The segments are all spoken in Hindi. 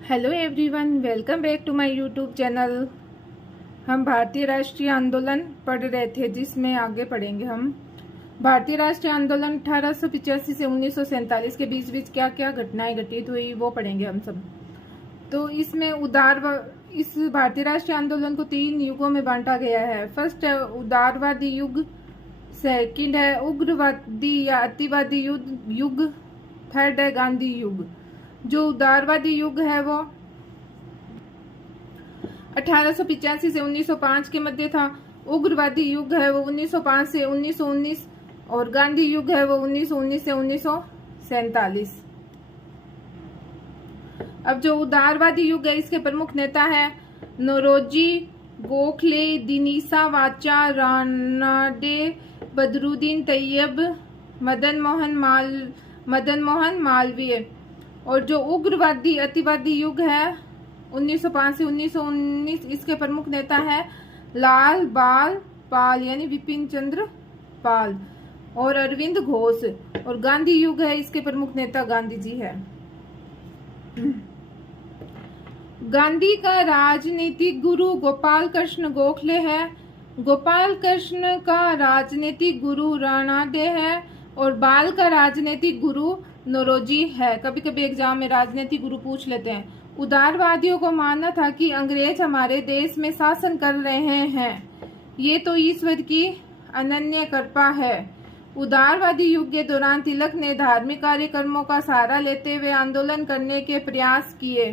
Hello everyone, welcome back to my YouTube channel. हम भारतीय राष्ट्रीय आंदोलन पढ़ रहे थे, जिसमें आगे पढ़ेंगे हम भारतीय राष्ट्रीय आंदोलन 1885 से 1947 के बीच क्या क्या घटनाएं घटित हुई वो पढ़ेंगे हम सब। तो इसमें इस भारतीय राष्ट्रीय आंदोलन को 3 युगों में बांटा गया है। फर्स्ट है उदारवादी युग, सेकंड है उग्रवादी या अतिवादी युग, थर्ड है गांधी युग। जो उदारवादी युग है वो 1885 से 1905 के मध्य था। उग्रवादी युग है वो 1905 से 1919 और गांधी युग है वो 1919 से 1947। अब जो उदारवादी युग है, इसके प्रमुख नेता है नौरोजी, गोखले, दिनीसा वाचा, रानाडे, बदरुद्दीन तैयब, मदन मोहन मालवीय। और जो उग्रवादी अतिवादी युग है 1905 से 1919, इसके प्रमुख नेता है लाल बाल पाल यानी विपिन चंद्र पाल और अरविंद घोष। और गांधी युग है, इसके प्रमुख नेता गांधी जी है। गांधी का राजनीतिक गुरु गोपाल कृष्ण गोखले है। गोपाल कृष्ण का राजनीतिक गुरु रानाडे है और बाल का राजनीतिक गुरु नौरोजी है। कभी कभी एग्जाम में राजनीतिक गुरु पूछ लेते हैं। उदारवादियों को मानना था कि अंग्रेज हमारे देश में शासन कर रहे हैं, ये तो ईश्वर की अनन्य कृपा है। उदारवादी युग के दौरान तिलक ने धार्मिक कार्यक्रमों का सहारा लेते हुए आंदोलन करने के प्रयास किए।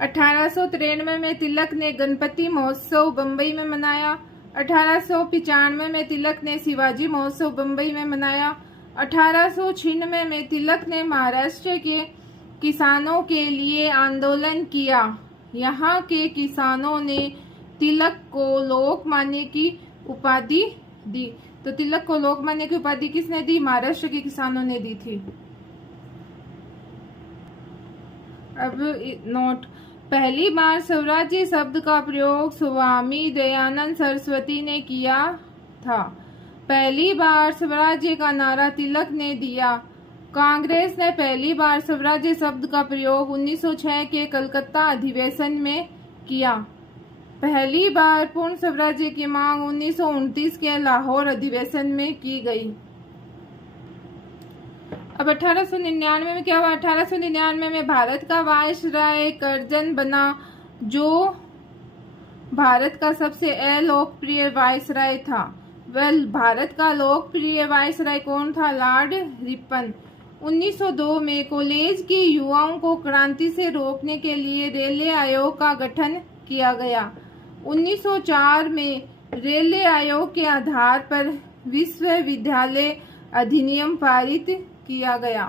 1893 में तिलक ने गणपति महोत्सव बम्बई में मनाया। 1895 में तिलक ने शिवाजी महोत्सव बम्बई में मनाया। 1896 में तिलक ने महाराष्ट्र के किसानों के लिए आंदोलन किया। यहाँ के किसानों ने तिलक को लोकमान्य की उपाधि दी। तो तिलक को लोकमान्य की उपाधि किसने दी? महाराष्ट्र के किसानों ने दी थी। अब नोट, पहली बार स्वराज्य शब्द का प्रयोग स्वामी दयानंद सरस्वती ने किया था। पहली बार स्वराज्य का नारा तिलक ने दिया। कांग्रेस ने पहली बार स्वराज्य शब्द का प्रयोग 1906 के कलकत्ता अधिवेशन में किया। पहली बार पूर्ण स्वराज्य की मांग 1929 के लाहौर अधिवेशन में की गई। अब 1899 में क्या हुआ? 1899 में भारत का वायसराय कर्जन बना, जो भारत का सबसे अलोकप्रिय वायसराय था। भारत का लोकप्रिय वायसराय कौन था? Lord Ripon. 1902 में कॉलेज के युवाओं को क्रांति से रोकने के लिए रेलवे आयोग का गठन किया गया। 1904 में रेलवे आयोग के आधार पर विश्वविद्यालय अधिनियम पारित किया गया।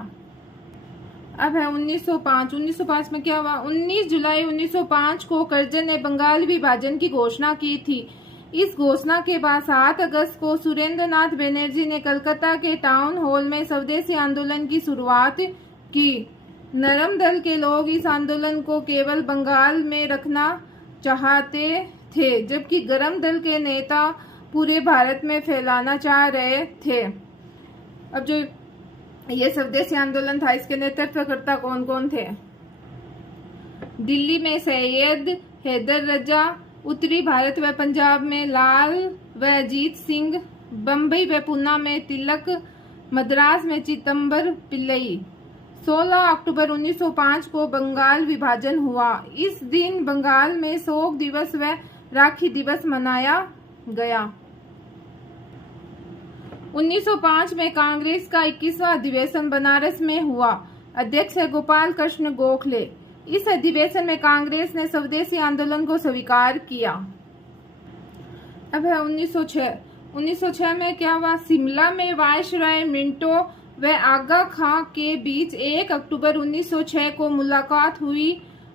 अब है 1905। 1905 में क्या हुआ? 19 जुलाई 1905 को कर्जन ने बंगाल विभाजन की घोषणा की थी। इस घोषणा के बाद 7 अगस्त को सुरेंद्रनाथ बनर्जी ने कलकत्ता के टाउन हॉल में स्वदेशी आंदोलन की शुरुआत की। नरम दल के लोग इस आंदोलन को केवल बंगाल में रखना चाहते थे, जबकि गरम दल के नेता पूरे भारत में फैलाना चाह रहे थे। अब जो ये स्वदेशी आंदोलन था, इसके नेतृत्वकर्ता कौन कौन थे? दिल्ली में सैयद हैदर रजा, उत्तरी भारत व पंजाब में लाल व अजीत सिंह, बम्बई व पूना में तिलक, मद्रास में चिदंबर पिल्लई। 16 अक्टूबर 1905 को बंगाल विभाजन हुआ। इस दिन बंगाल में शोक दिवस व राखी दिवस मनाया गया। 1905 में कांग्रेस का 21वां अधिवेशन बनारस में हुआ। अध्यक्ष है गोपाल कृष्ण गोखले। इस अधिवेशन में कांग्रेस ने स्वदेशी आंदोलन को स्वीकार किया। अब है 1906। 1906 में क्या हुआ? शिमला में वायसराय मिंटो व आगा खां के बीच 1 अक्टूबर 1906 को मुलाकात हुई।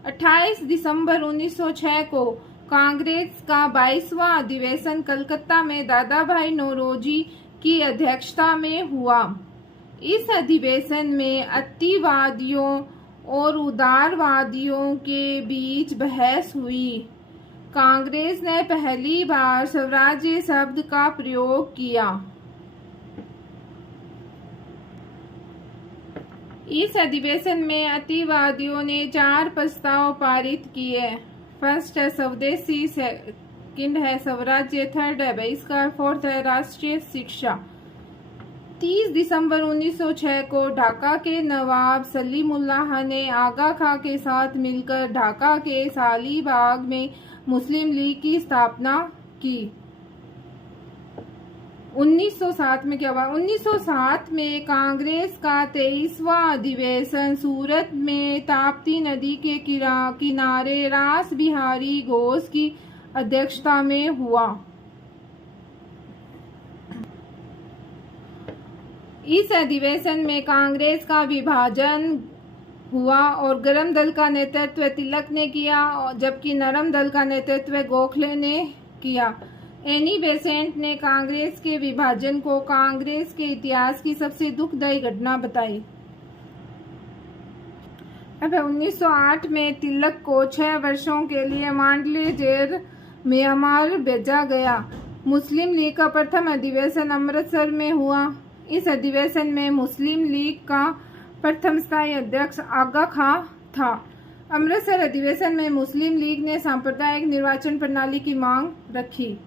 28 दिसंबर 1906 को कांग्रेस का 22वां अधिवेशन कलकत्ता में दादा भाई नौरोजी की अध्यक्षता में हुआ। इस अधिवेशन में अतिवादियों और उदारवादियों के बीच बहस हुई। कांग्रेस ने पहली बार स्वराज्य शब्द का प्रयोग किया। इस अधिवेशन में अतिवादियों ने 4 प्रस्ताव पारित किए। फर्स्ट है स्वदेशी, सेकंड है स्वराज्य, थर्ड है बहिष्कार, फोर्थ है राष्ट्रीय शिक्षा। 30 दिसंबर 1906 को ढाका के नवाब सलीमुल्लाह ने आगा खां के साथ मिलकर ढाका के शालीबाग में मुस्लिम लीग की स्थापना की। 1907 में क्या हुआ? 1907 में कांग्रेस का 23वां अधिवेशन सूरत में ताप्ती नदी के किनारे रास बिहारी घोष की अध्यक्षता में हुआ। इस अधिवेशन में कांग्रेस का विभाजन हुआ और गरम दल का नेतृत्व तिलक ने किया, जबकि नरम दल का नेतृत्व गोखले ने किया। एनी बेसेंट ने कांग्रेस के विभाजन को कांग्रेस के इतिहास की सबसे दुखदायी घटना बताई। अब 1908 में तिलक को 6 वर्षों के लिए मांडले जेल म्यांमार भेजा गया। मुस्लिम लीग का प्रथम अधिवेशन अमृतसर में हुआ। इस अधिवेशन में मुस्लिम लीग का प्रथम स्थायी अध्यक्ष आगा खां था। अमृतसर अधिवेशन में मुस्लिम लीग ने सांप्रदायिक निर्वाचन प्रणाली की मांग रखी।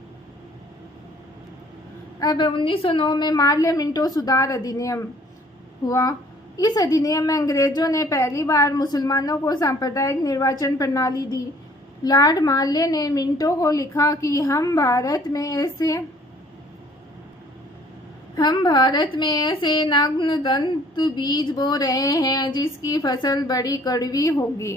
अब 1909 में मार्ले मिंटो सुधार अधिनियम हुआ। इस अधिनियम में अंग्रेजों ने पहली बार मुसलमानों को सांप्रदायिक निर्वाचन प्रणाली दी। लॉर्ड मार्ले ने मिंटो को लिखा कि हम भारत में ऐसे नग्न दंत बीज बो रहे हैं जिसकी फसल बड़ी कड़वी होगी।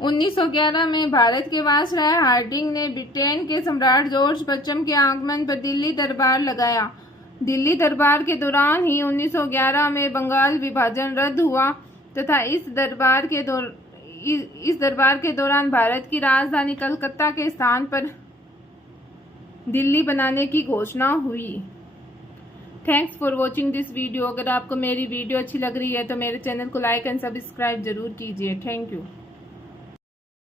1911 में भारत के वायसराय हार्डिंग ने ब्रिटेन के सम्राट जॉर्ज पश्चिम के आगमन पर दिल्ली दरबार लगाया। दिल्ली दरबार के दौरान ही 1911 में बंगाल विभाजन रद्द हुआ तथा इस दरबार के दौरान भारत की राजधानी कलकत्ता के स्थान पर दिल्ली बनाने की घोषणा हुई। Thanks for watching this video. अगर आपको मेरी वीडियो अच्छी लग रही है तो मेरे चैनल को लाइक एंड सब्सक्राइब जरूर कीजिए। Thank you.